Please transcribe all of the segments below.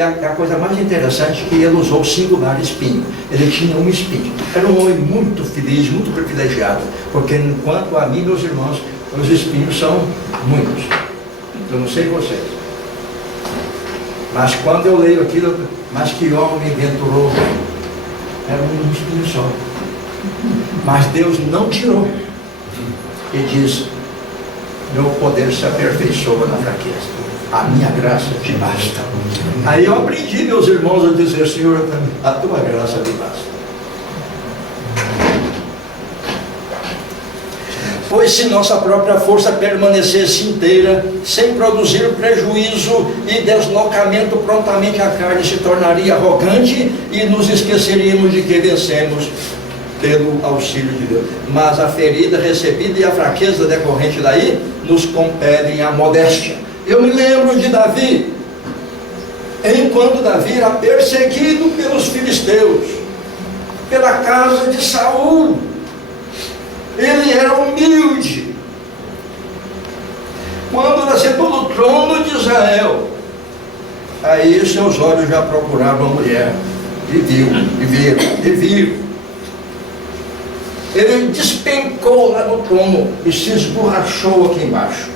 a coisa mais interessante é que ele usou o singular espinho. Ele tinha um espinho. Era um homem muito feliz, muito privilegiado, porque enquanto a mim, meus irmãos, os espinhos são muitos. Eu não sei vocês, mas quando eu leio aquilo, mas que homem venturoso, era um espinho só. Mas Deus não tirou. E diz: meu poder se aperfeiçoa na fraqueza. A minha graça te basta. Aí eu aprendi, meus irmãos, a dizer: Senhor, a tua graça me basta. Pois se nossa própria força permanecesse inteira, sem produzir prejuízo e deslocamento, prontamente a carne se tornaria arrogante e nos esqueceríamos de que vencemos pelo auxílio de Deus. Mas a ferida recebida e a fraqueza decorrente daí nos compelem à modéstia. Eu me lembro de Davi, enquanto Davi era perseguido pelos filisteus, pela casa de Saul. Ele era humilde. Quando nasceu no trono de Israel, aí seus olhos já procuravam a mulher, e viram. Ele despencou lá no trono e se esborrachou aqui embaixo.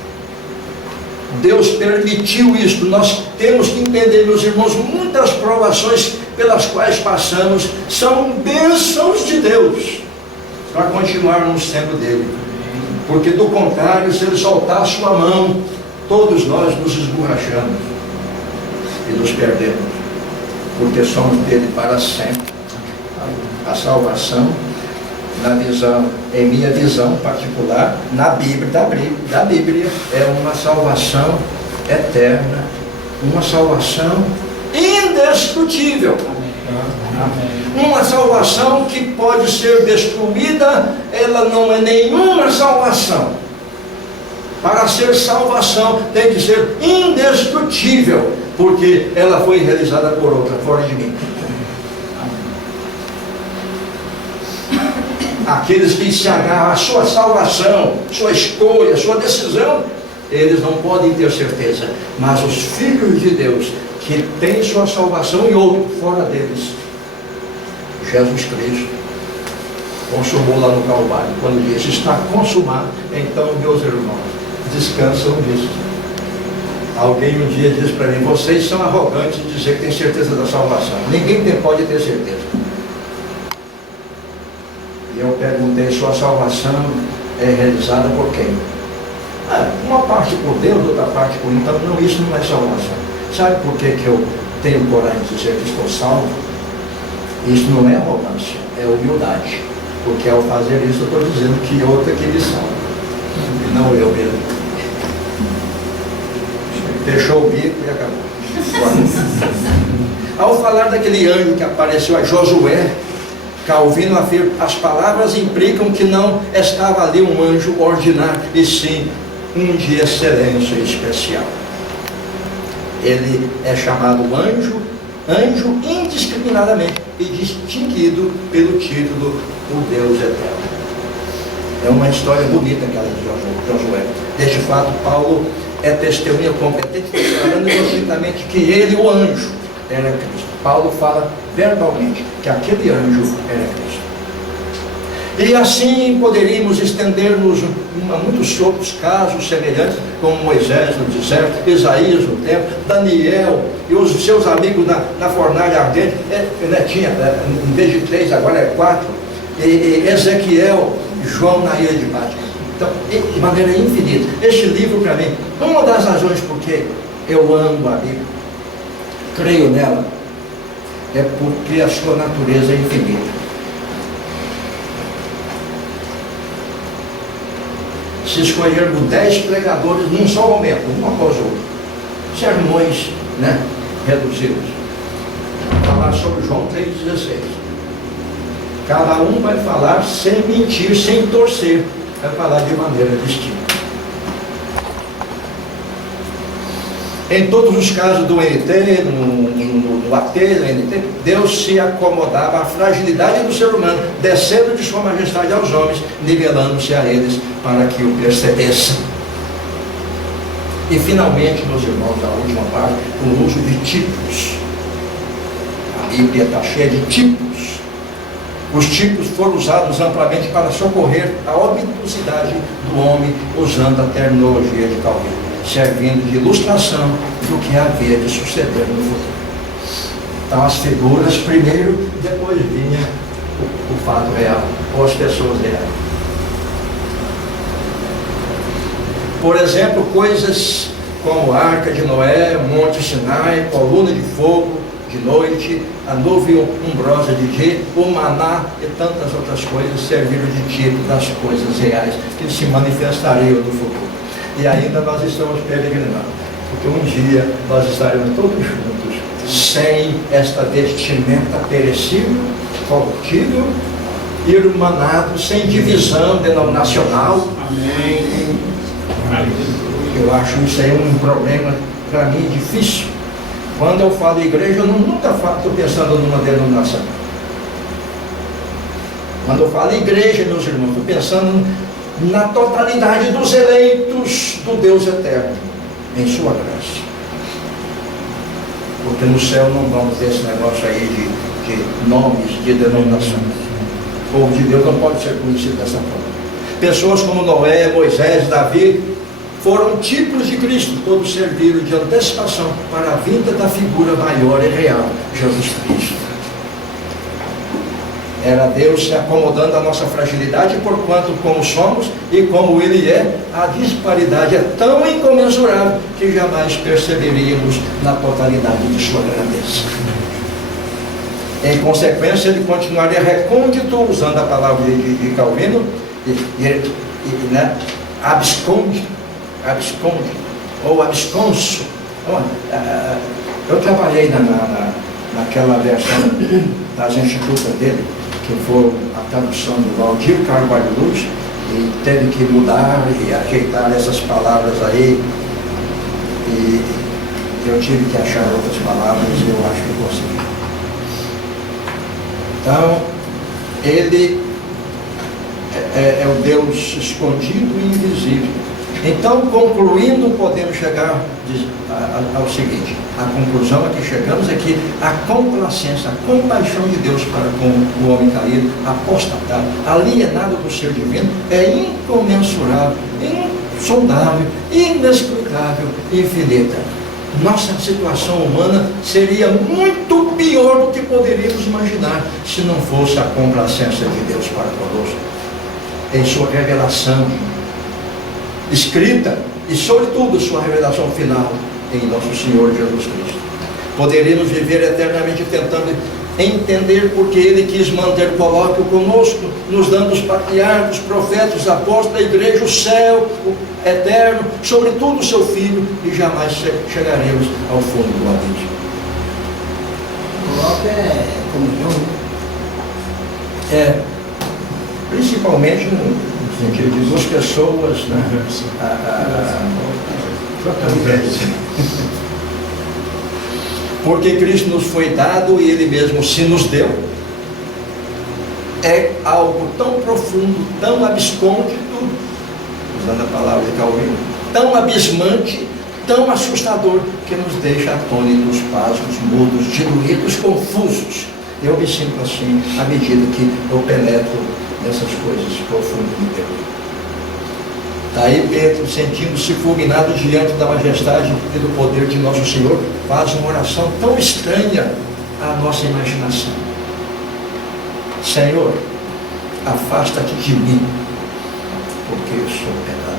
Deus permitiu isso. Nós temos que entender, meus irmãos, muitas provações pelas quais passamos são bênçãos de Deus, para continuarmos sendo dele. Porque do contrário, se ele soltar a sua mão, todos nós nos esborrachamos e nos perdemos, porque somos dele para sempre. A salvação, na visão, em minha visão particular, na Bíblia, da Bíblia, é uma salvação eterna, uma salvação indestrutível. Uma salvação que pode ser destruída, ela não é nenhuma salvação. Para ser salvação tem que ser indestrutível, porque ela foi realizada por outra, fora de mim. Aqueles que se agarram à sua salvação, sua escolha, sua decisão, eles não podem ter certeza. Mas os filhos de Deus, que têm sua salvação em outro, fora deles, Jesus Cristo consumou lá no Calvário. Quando disse: está consumado, então, meus irmãos, descansam nisso. Alguém um dia disse para mim: vocês são arrogantes de dizer que têm certeza da salvação. Ninguém pode ter certeza. E eu perguntei: sua salvação é realizada por quem? Uma parte por Deus, outra parte por mim. Então, não, isso não é salvação. Sabe por que eu tenho coragem de dizer que estou salvo? Isso não é arrogância, é humildade. Porque ao fazer isso eu estou dizendo que outra que me salva, e não eu mesmo. Fechou o bico e acabou. Ao falar daquele anjo que apareceu a Josué, Calvino afirma: as palavras implicam que não estava ali um anjo ordinário, e sim um de excelência especial. Ele é chamado anjo indiscriminadamente e distinguido pelo título o Deus Eterno. É uma história bonita aquela de Josué. Deste fato, Paulo é testemunha competente, declarando explicitamente que ele, o anjo, era Cristo. Paulo fala verbalmente que aquele anjo era Cristo. E assim poderíamos estender-nos a muitos outros casos semelhantes, como Moisés no deserto, Isaías no templo, Daniel e os seus amigos na fornalha ardente. Em vez de 3, agora é 4. E Ezequiel e João na ilha de Pátmos. Então, de maneira infinita. Este livro, para mim, uma das razões porque eu amo a Bíblia, creio nela, é porque a sua natureza é infinita. Se escolhermos 10 pregadores num só momento, um após o outro, sermões, reduzidos, falar sobre João 3,16, cada um vai falar sem mentir, sem torcer, vai falar de maneira distinta. Em todos os casos do NT, no AT, no NT, Deus se acomodava à fragilidade do ser humano, descendo de sua majestade aos homens, nivelando-se a eles para que o percebessem. E finalmente, meus irmãos, a última parte, o uso de tipos. Bíblia está cheia de tipos. Os tipos foram usados amplamente para socorrer a obtusidade do homem, usando a terminologia de Calvino, servindo de ilustração do que havia de suceder no futuro. Então as figuras primeiro, depois vinha o fato real, ou as pessoas reais. Por exemplo, coisas como a Arca de Noé, Monte Sinai, coluna de fogo de noite, a nuvem umbrosa de dia, o maná e tantas outras coisas serviram de tipo das coisas reais que se manifestariam no futuro. E ainda nós estamos peregrinando, porque um dia nós estaremos todos juntos, sem esta vestimenta perecível, corruptível, irmanados, sem divisão denominacional. Amém. Eu acho isso aí um problema para mim difícil. Quando eu falo igreja, eu nunca estou pensando numa denominação. Quando eu falo igreja, meus irmãos, estou pensando na totalidade dos eleitos do Deus eterno, em sua graça. Porque no céu não vamos ter esse negócio aí de nomes, de denominações. O povo de Deus não pode ser conhecido dessa forma. Pessoas como Noé, Moisés, Davi, foram tipos de Cristo, todos serviram de antecipação para a vinda da figura maior e real, Jesus Cristo. Era Deus se acomodando à nossa fragilidade, porquanto como somos e como Ele é, a disparidade é tão incomensurável que jamais perceberíamos na totalidade de sua grandeza. Em consequência, Ele continuaria recôndito, usando a palavra de Calvino, né, absconde ou absconso. Eu trabalhei naquela versão das institutas dele, que foi a tradução do Valdir Carvalho Luz, e teve que mudar e ajeitar essas palavras aí, e eu tive que achar outras palavras e eu acho que consegui. Então, ele é o Deus escondido e invisível. Então, concluindo, podemos chegar ao seguinte: a conclusão a que chegamos é que a complacência, a compaixão de Deus para com o homem caído, apostatado, alienado do ser divino, é incomensurável, insondável, inescrutável, infinita. Nossa situação humana seria muito pior do que poderíamos imaginar se não fosse a complacência de Deus para conosco, em sua revelação escrita e, sobretudo, sua revelação final em nosso Senhor Jesus Cristo. Poderíamos viver eternamente tentando entender porque Ele quis manter colóquio conosco, nos dando os patriarcas, profetas, apóstolos, a igreja, o céu, o eterno, sobretudo o seu Filho, e jamais chegaremos ao fundo do abismo. Colóquio é comunhão, né? Principalmente no sentido de duas pessoas, né? Porque Cristo nos foi dado e Ele mesmo se nos deu, é algo tão profundo, tão abscôndito, usando a palavra de Calvino, tão abismante, tão assustador, que nos deixa atônitos, pasmos, mudos, diluídos, confusos. Eu me sinto assim à medida que eu penetro nessas coisas profundas de Deus. Daí Pedro, sentindo-se fulminado diante da majestade e do poder de nosso Senhor, faz uma oração tão estranha à nossa imaginação: Senhor, afasta-te de mim, porque eu sou pecador.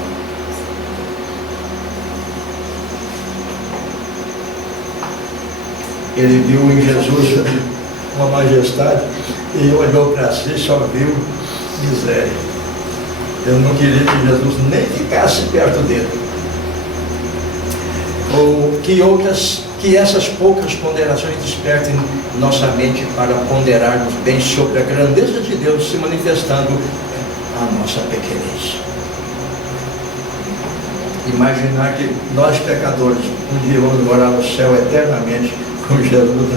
Ele viu em Jesus uma majestade e olhou para si e só viu miséria. Eu não queria que Jesus nem ficasse perto dele. Ou que essas poucas ponderações despertem nossa mente para ponderarmos bem sobre a grandeza de Deus se manifestando a nossa pequenez. Imaginar que nós pecadores um dia vamos morar no céu eternamente com Jesus,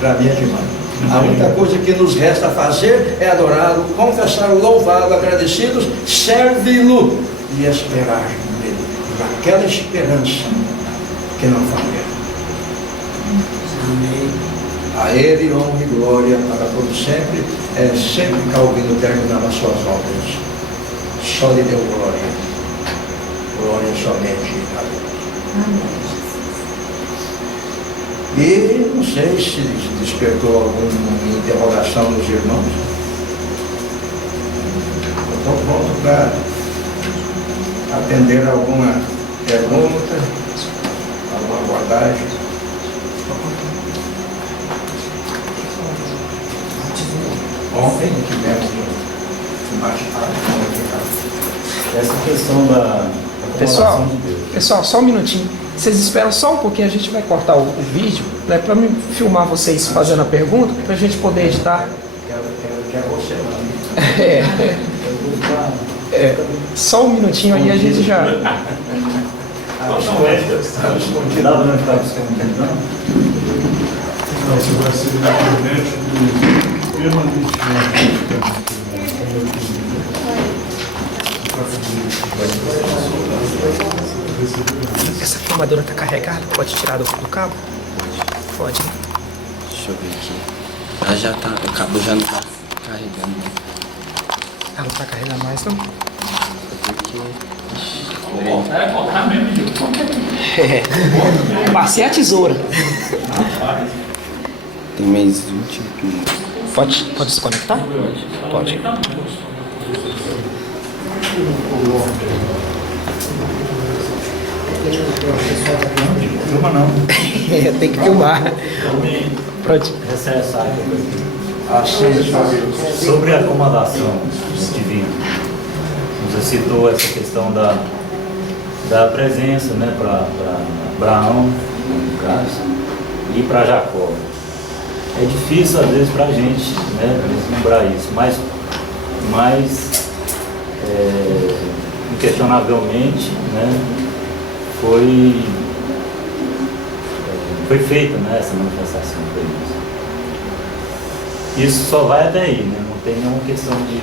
para mim é demais. A única coisa que nos resta fazer é adorá-lo, confessá-lo, louvá-lo, agradecidos, servi-lo e esperar nele, naquela esperança que não falha. Amém. A Ele honra e glória para todos sempre. É sempre Calvino terminando as suas obras. Só lhe deu glória. Glória somente a Deus. Amém. E não sei se despertou alguma interrogação dos irmãos. Estou pronto para atender alguma pergunta, alguma abordagem. Ontem tivemos um bate-papo. Essa questão da Pessoal, acumulação de Deus. pessoal, só um minutinho. Vocês esperam só um pouquinho, a gente vai cortar o vídeo, né, para me filmar vocês fazendo a pergunta, para a gente poder editar. Quero você lá. Só um minutinho aí a gente já. Dá pra não ficar escondido, não? Não, você vai ser na internet permanentemente. Essa filmadora tá carregada? Pode tirar do cabo? Pode. Deixa eu ver aqui. Ah, já tá, o cabo já não tá carregando, né? Ela não tá carregando mais, não? Porque... Passei a tesoura. Tem mais útil. Pode desconectar? Pode. Filma não. Tem que filmar. Pode. Recesso aqui. Assim, Sobre a acomodação divina. Você citou essa questão da presença, né, para Abraão, no caso, e para Jacó. É difícil às vezes para a gente, né, lembrar isso, mas inquestionavelmente, né, foi feita, né, essa manifestação para eles. Isso só vai até aí, né? Não tem nenhuma questão de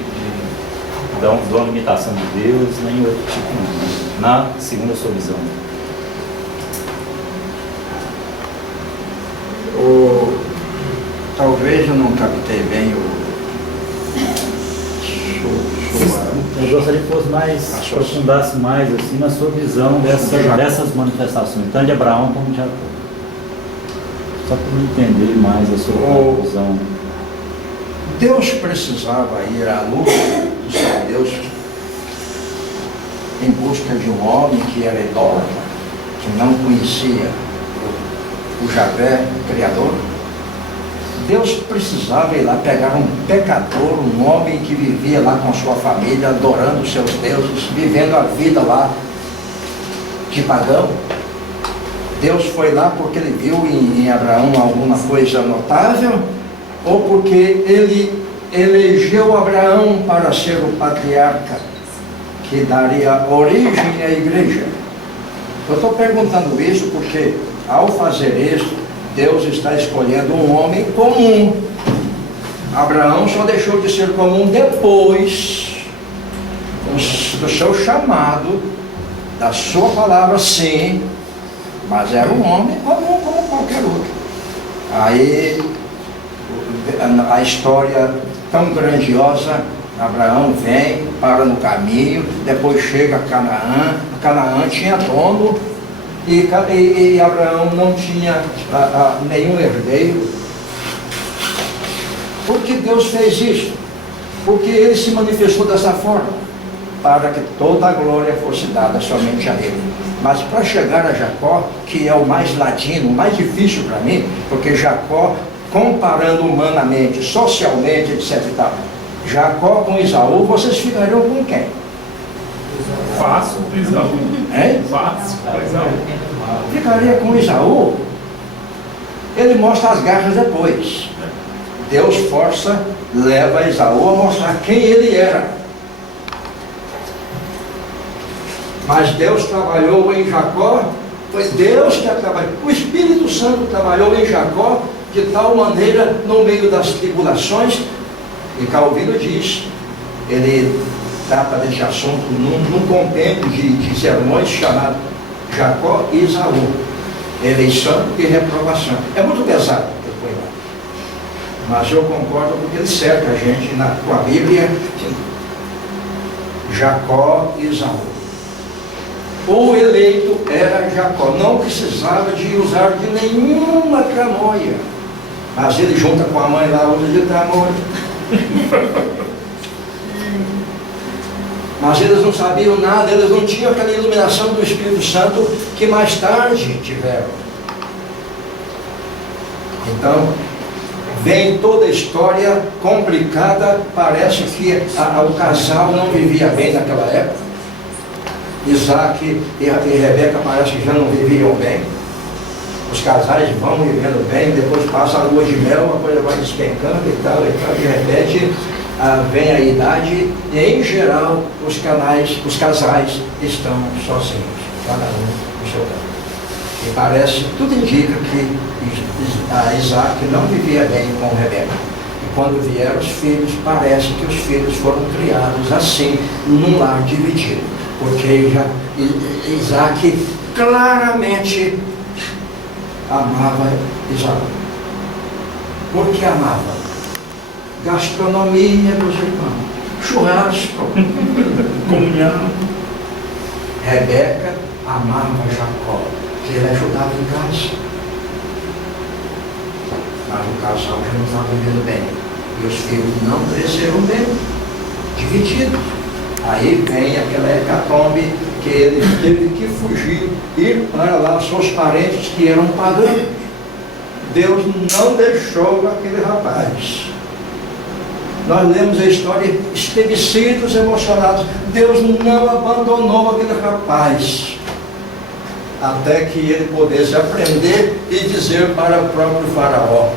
uma limitação de Deus, nem outro tipo, não, né? Na segunda sua visão. Talvez eu não captei bem Eu gostaria que fosse mais, aprofundasse mais assim na sua visão dessas manifestações, tanto de Abraão como de Jacó. Só para eu entender mais a sua visão. Deus precisava ir à luta do seu Deus em busca de um homem que era idólatra, que não conhecia o Javé, o Criador. Deus precisava ir lá pegar um pecador, um homem que vivia lá com sua família, adorando os seus deuses, vivendo a vida lá de pagão. Deus foi lá porque ele viu em Abraão alguma coisa notável, ou porque ele elegeu Abraão para ser o patriarca que daria origem à igreja. Eu estou perguntando isso porque, ao fazer isso, Deus está escolhendo um homem comum. Abraão só deixou de ser comum depois do seu chamado, da sua palavra, sim, mas era um homem comum como qualquer outro. Aí a história tão grandiosa, Abraão vem, para no caminho, depois chega a Canaã tinha dono, e Abraão não tinha nenhum herdeiro. Por que Deus fez isso? Porque ele se manifestou dessa forma, para que toda a glória fosse dada somente a ele. Mas para chegar a Jacó, que é o mais ladino, o mais difícil para mim, porque Jacó, comparando humanamente, socialmente, etc e tal, Jacó com Esaú, vocês ficariam com quem? Fácil, Esaú. Hein? Fácil, Esaú. Ficaria com Esaú. Ele mostra as garras depois. Deus força, leva Esaú a mostrar quem ele era. Mas Deus trabalhou em Jacó, foi Deus que trabalhou. O Espírito Santo trabalhou em Jacó de tal maneira, no meio das tribulações, e Calvino diz, ele trata desse assunto num compêndio de sermões chamado Jacó e Esaú, eleição e reprovação. É muito pesado que eu ponho lá. Mas eu concordo porque ele cerca a gente com a Bíblia, Jacó e Esaú. O eleito era Jacó, não precisava de usar de nenhuma tramóia. Mas ele junta com a mãe lá, usa de tramóia. Mas eles não sabiam nada, eles não tinham aquela iluminação do Espírito Santo que mais tarde tiveram. Então, vem toda a história complicada, parece que o casal não vivia bem naquela época. Isaac e Rebeca parece que já não viviam bem. Os casais vão vivendo bem, depois passa a lua de mel, a coisa vai despencando e tal, de repente vem a idade e em geral os casais estão sozinhos, cada um no seu lado. E parece, tudo indica que Isaac não vivia bem com Rebeca. E quando vieram os filhos, parece que os filhos foram criados assim, num lar dividido. Porque Isaac claramente amava Esaú. Por que amava? Gastronomia, meus irmãos, churrasco, Comunhão. Rebeca amava Jacó, que ele ajudava em casa. Mas o casal já não estava vivendo bem. E os filhos não cresceram bem, divididos. Aí vem aquela hecatombe que ele teve que fugir, ir para lá, seus parentes que eram pagãos. Deus não deixou aquele rapaz. Nós lemos a história estremecidos, emocionados. Deus não abandonou aquele rapaz. Até que ele pudesse aprender e dizer para o próprio faraó: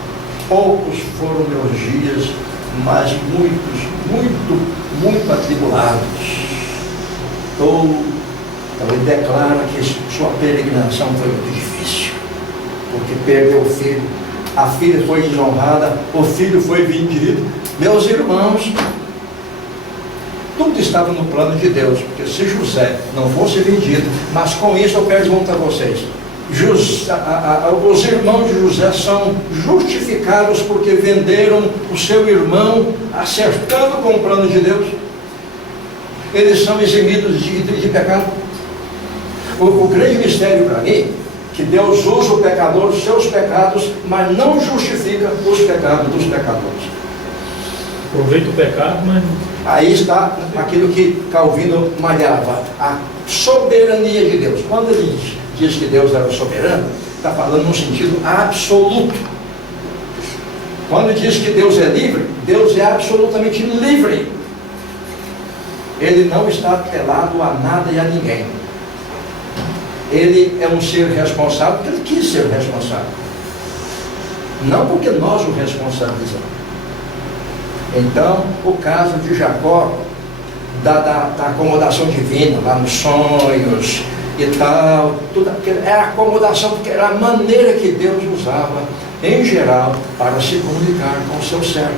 poucos foram meus dias, mas muito atribulados. Então ele declara que sua peregrinação foi muito difícil, porque perdeu o filho, a filha foi desonrada, o filho foi vendido. Meus irmãos, tudo estava no plano de Deus, porque se José não fosse vendido, mas com isso eu pergunto a vocês, os irmãos de José são justificados porque venderam o seu irmão acertando com o plano de Deus? Eles são eximidos de pecado? O grande mistério para mim, que Deus usa o pecador, os seus pecados, mas não justifica os pecados dos pecadores. Aproveita o pecado, mas Aí está aquilo que Calvino malhava, a soberania de Deus. Quando ele diz que Deus era soberano, está falando num sentido absoluto. Quando diz que Deus é livre, Deus é absolutamente livre. Ele não está atrelado a nada e a ninguém. Ele é um ser responsável porque ele quis ser responsável, não porque nós o responsabilizamos. Então, o caso de Jacó, da acomodação divina, lá nos sonhos e tal, tudo aquilo, é a acomodação, porque era a maneira que Deus usava, em geral, para se comunicar com os seus servos.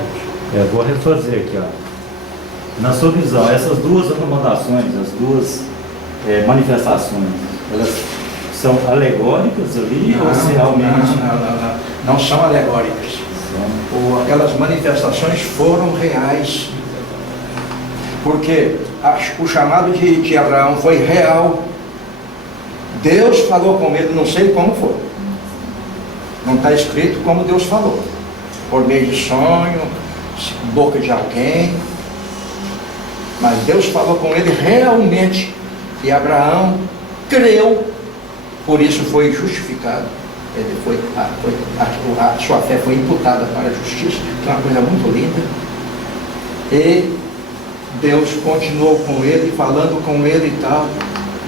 Eu vou refazer aqui, ó. Na sua visão, essas duas acomodações, as duas manifestações, elas são alegóricas ali ou se realmente... Não são alegóricas. Aquelas manifestações foram reais, porque o chamado de Abraão foi real. Deus falou com ele, não sei como foi, não está escrito como Deus falou, por meio de sonho, boca de alguém, mas Deus falou com ele realmente, e Abraão creu, por isso foi justificado. A sua fé foi imputada para a justiça, que é uma coisa muito linda. E Deus continuou com ele, falando com ele e tal,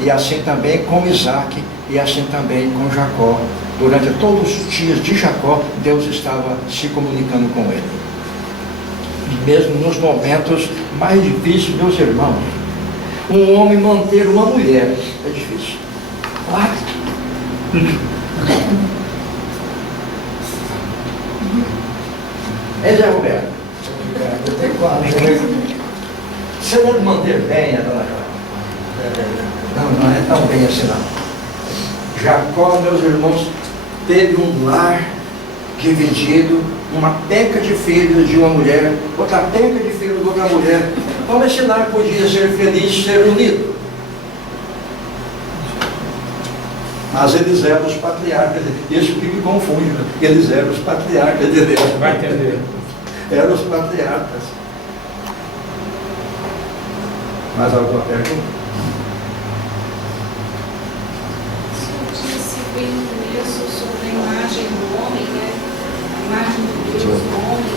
e assim também com Isaac, e assim também com Jacó. Durante todos os dias de Jacó, Deus estava se comunicando com ele. Mesmo nos momentos mais difíceis, meus irmãos, um homem manter uma mulher é difícil. Claro. Zé Roberto, você deve manter bem a dona Joana. Não é tão bem assim não. Jacó, meus irmãos, teve um lar dividido uma penca de filhos de uma mulher, outra penca de filhos de outra mulher. Como esse lar podia ser feliz, ser unido? Mas eles eram os patriarcas, isso que me confunde, né? Eles eram os patriarcas de Deus. Vai entender. Eram os patriarcas. Mais alguma pergunta? Disse bem no começo sobre a imagem do homem, né? A imagem de Deus do homem,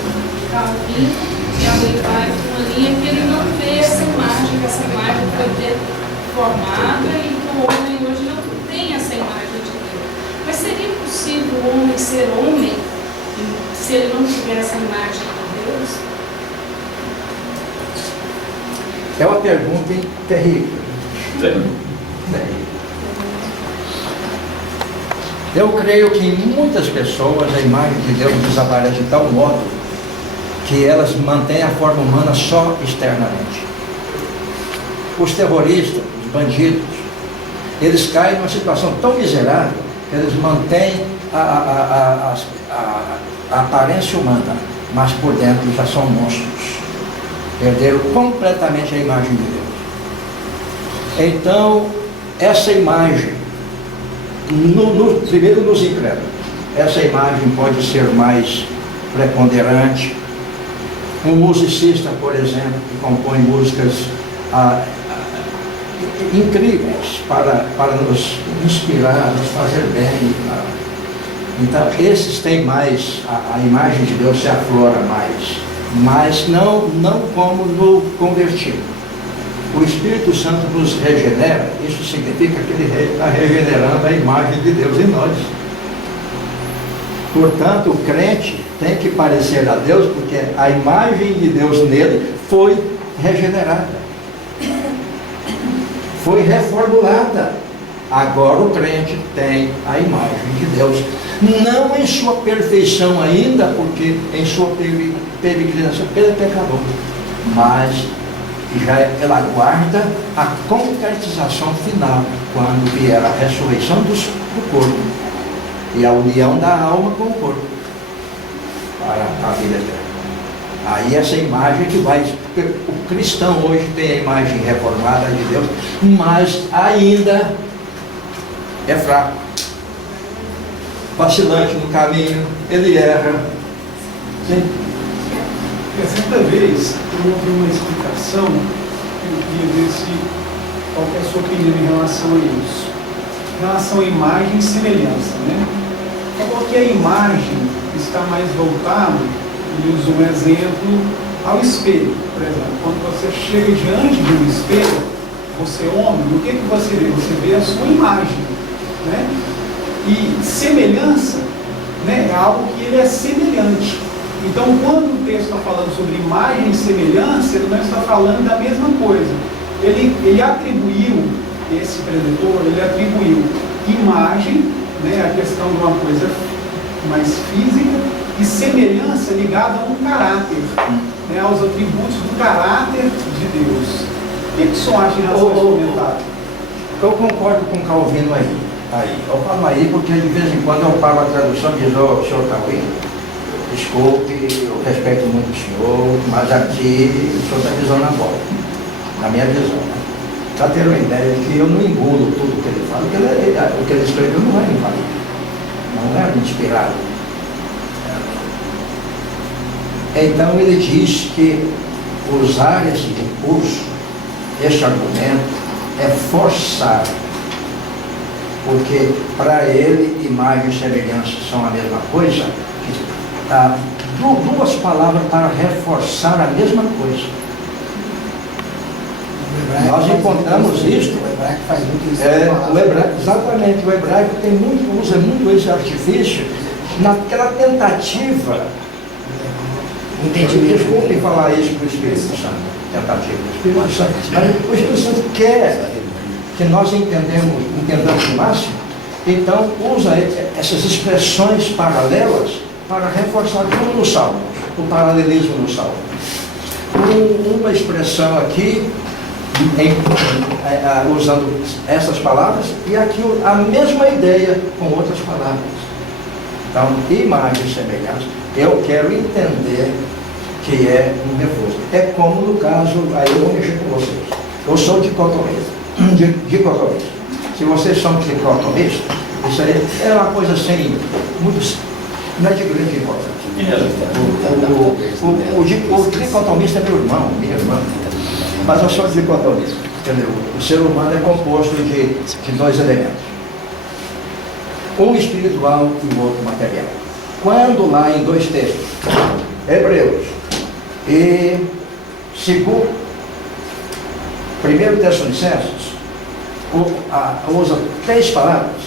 Calvino, e alguém vai com uma linha que ele não vê essa imagem, que essa imagem foi deformada e que o homem hoje não tem essa imagem de Deus. Mas seria possível o homem ser homem se ele não tiver essa imagem de Deus? É uma pergunta terrível. Terrível. Eu creio que em muitas pessoas a imagem de Deus desaparece de tal modo que elas mantêm a forma humana só externamente. Os terroristas, os bandidos, eles caem numa situação tão miserável que eles mantêm a aparência humana, mas por dentro já são monstros. Perderam completamente a imagem de Deus. Então, essa imagem, primeiro nos incrédulos, essa imagem pode ser mais preponderante. Um musicista, por exemplo, que compõe músicas incríveis para nos inspirar, nos fazer bem. Então, esses têm mais, a imagem de Deus se aflora mais, mas não como no convertido. O Espírito Santo nos regenera, isso significa que Ele está regenerando a imagem de Deus em nós. Portanto, o crente tem que parecer a Deus, porque a imagem de Deus nele foi regenerada, foi reformulada. Agora o crente tem a imagem de Deus, não em sua perfeição ainda, porque em sua peregrinação ele é pecador, mas já ela aguarda a concretização final, quando vier a ressurreição do corpo e a união da alma com o corpo para a vida eterna. Aí essa imagem que vai... O cristão hoje tem a imagem reformada de Deus, mas ainda é fraco, vacilante no caminho, ele erra. Sim. Certa vez eu ouvi uma explicação, eu queria ver qual é a sua opinião em relação a isso. Em relação à imagem e semelhança, né? Falou que a imagem está mais voltada, ele usou um exemplo, ao espelho, por exemplo. Quando você chega diante de um espelho, você homem, o que você vê? Você vê a sua imagem, né? E semelhança, né, é algo que ele é semelhante. Então, quando o texto está falando sobre imagem e semelhança, ele não está falando da mesma coisa. Ele atribuiu, esse preletor, ele atribuiu imagem, né, a questão de uma coisa mais física, e semelhança ligada a um caráter, né, aos atributos do caráter de Deus. O que o senhor acha em relação a esse comentário? Eu concordo com Calvino aí. Eu falo aí porque de vez em quando eu falo a tradução e diz, senhor Calvino, desculpe, eu respeito muito o senhor, mas aqui o senhor está pisando na bola, na minha visão. Para ter uma ideia de que eu não engulo tudo o que ele fala, porque o que ele escreveu não é inválido, não é inspirado. Então ele diz que usar esse recurso, este argumento, é forçar, porque para ele imagem e semelhança são a mesma coisa. Duas palavras para reforçar a mesma coisa. Nós encontramos isso. O hebraico faz muito isso. O hebraico, exatamente, o hebraico usa muito esse artifício naquela tentativa. Desculpe falar isso para o Espírito Santo. Tentativa do Espírito Santo. Mas o Espírito Santo quer que nós entendamos o máximo, então usa essas expressões paralelas para reforçar, como no Salmo, o paralelismo no Salmo. Uma expressão aqui, usando essas palavras, e aqui a mesma ideia com outras palavras. Então, imagem e semelhança, eu quero entender que é um reforço. É como no caso, aí eu vou mexer com vocês. Eu sou dicotomista. Dicotomista. Se vocês são dicotomistas, isso aí é uma coisa sem muito, não é de grande importância. O dicotomista é meu irmão, minha irmã. Mas eu sou dicotomista. Entendeu? O ser humano é composto de dois elementos. Um espiritual e o outro material. Quando lá em dois textos, Hebreus e segundo 1 Tessalonicenses, usa 3 palavras: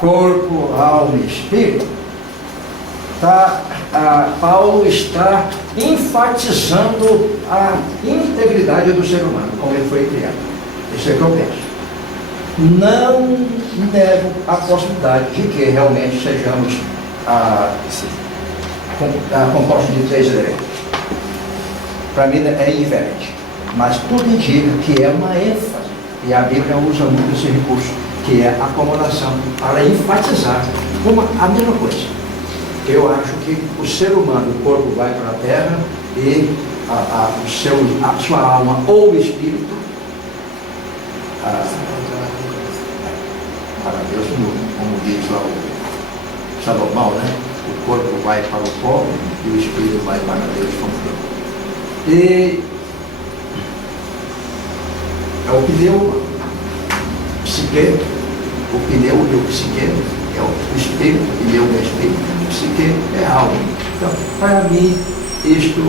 corpo, alma e espírito. Paulo está enfatizando a integridade do ser humano, como ele foi criado. Isso é o que eu penso. Não nego a possibilidade de que realmente sejamos compostos de 3 elementos. Para mim é indiferente. Mas tudo indica que é uma ênfase. E a Bíblia usa muito esse recurso, que é a acomodação, para enfatizar a mesma coisa. Eu acho que o ser humano, o corpo vai para a terra e a sua alma ou o espírito para Deus muda, como diz lá o Salomão, né? O corpo vai para o pó e o espírito vai para Deus como Deus. E é o pneu, psique, o pneu e o psique é o espírito, o pneu é espírito, o psique é alma. Então, para mim, isto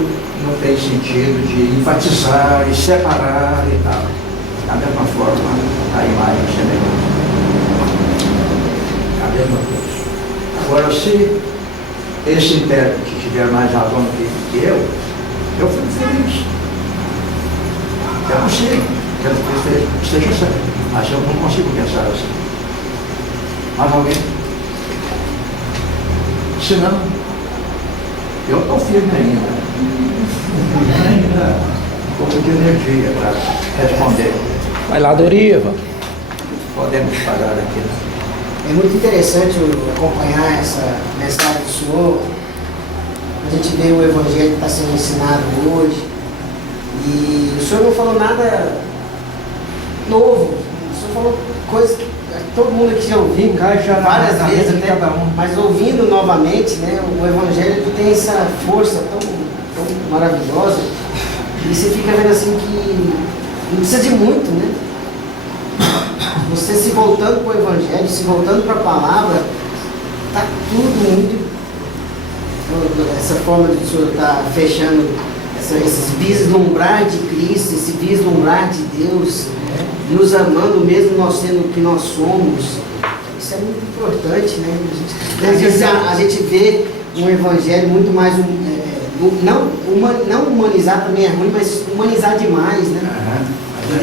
não tem sentido de enfatizar e separar e tal. Da mesma forma, a imagem e semelhança. A mesma coisa. Agora, se esse intérprete tiver mais razão que eu fico feliz. Eu não sei, quero que esteja certo, mas eu não consigo pensar assim. Mas alguém? Se não, eu estou firme ainda. Um pouco de energia para responder. Vai lá, Doriva. Podemos parar aqui. É muito interessante acompanhar essa mensagem do Senhor. A gente vê o Evangelho que está sendo ensinado hoje. E o Senhor não falou nada novo. O Senhor falou coisas que todo mundo aqui já ouviu várias vezes, né? Mas ouvindo novamente, né? O Evangelho tem essa força tão maravilhosa. E você fica vendo assim que não precisa de muito, né? Você se voltando para o Evangelho, se voltando para a palavra, está tudo muito. Essa forma de o Senhor estar fechando esses vislumbrar de Cristo, esse vislumbrar de Deus, nos amando mesmo nós sendo o que nós somos. Isso é muito importante, né? Às vezes a gente vê um Evangelho muito mais. Não humanizar também é ruim, mas humanizar demais, né? E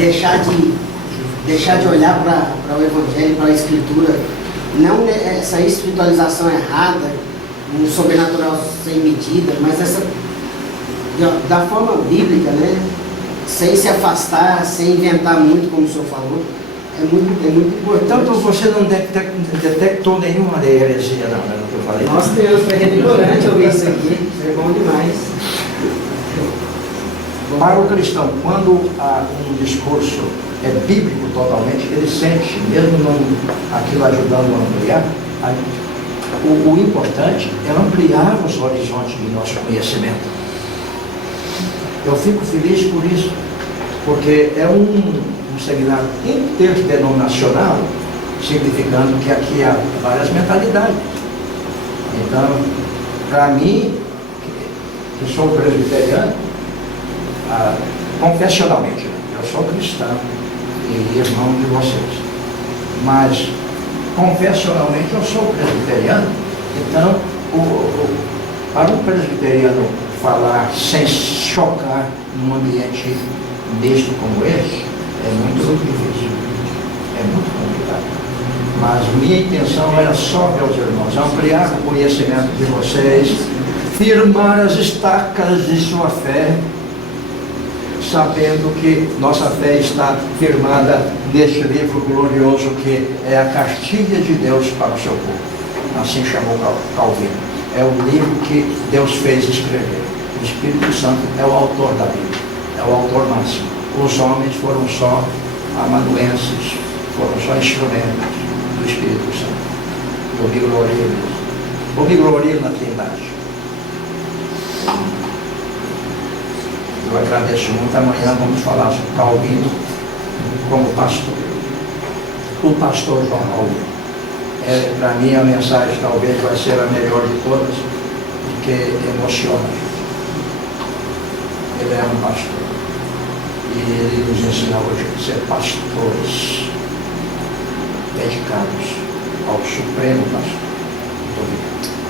deixar de olhar para o Evangelho, para a Escritura, não essa espiritualização errada, um sobrenatural sem medida, mas essa da forma bíblica, né? Sem se afastar, sem inventar muito, como o senhor falou, é muito importante. Então você não detectou nenhuma heresia, não, né? No que eu falei. Nossa Deus, foi revigorante ouvir isso aqui, é bom demais. Para o cristão, quando um discurso é bíblico totalmente, ele sente, mesmo não aquilo ajudando a ampliar, o importante é ampliar os horizontes do nosso conhecimento. Eu fico feliz por isso, porque é um seminário interdenominacional, significando que aqui há várias mentalidades. Então, para mim, que sou presbiteriano, confessionalmente, eu sou cristão e irmão de vocês, mas confessionalmente eu sou presbiteriano. Então, para um presbiteriano falar sem chocar num ambiente misto como esse é muito difícil, é muito complicado. Mas minha intenção era só, meus irmãos, ampliar o conhecimento de vocês, firmar as estacas de sua fé, sabendo que nossa fé está firmada neste livro glorioso que é a cartilha de Deus para o seu povo. assim chamou Calvino. É o livro que Deus fez escrever. O Espírito Santo é o autor da Bíblia, é o autor máximo. Os homens foram só amanuenses, foram só instrumentos do Espírito Santo. Eu me glorio nisso. Eu me glorio na Trindade. Eu agradeço muito. Amanhã vamos falar sobre Calvino como pastor. O pastor João Calvino. Para mim a mensagem talvez vai ser a melhor de todas, porque emociona. Ele é um pastor. E ele nos ensina hoje a ser pastores dedicados ao Supremo Pastor. Muito obrigado.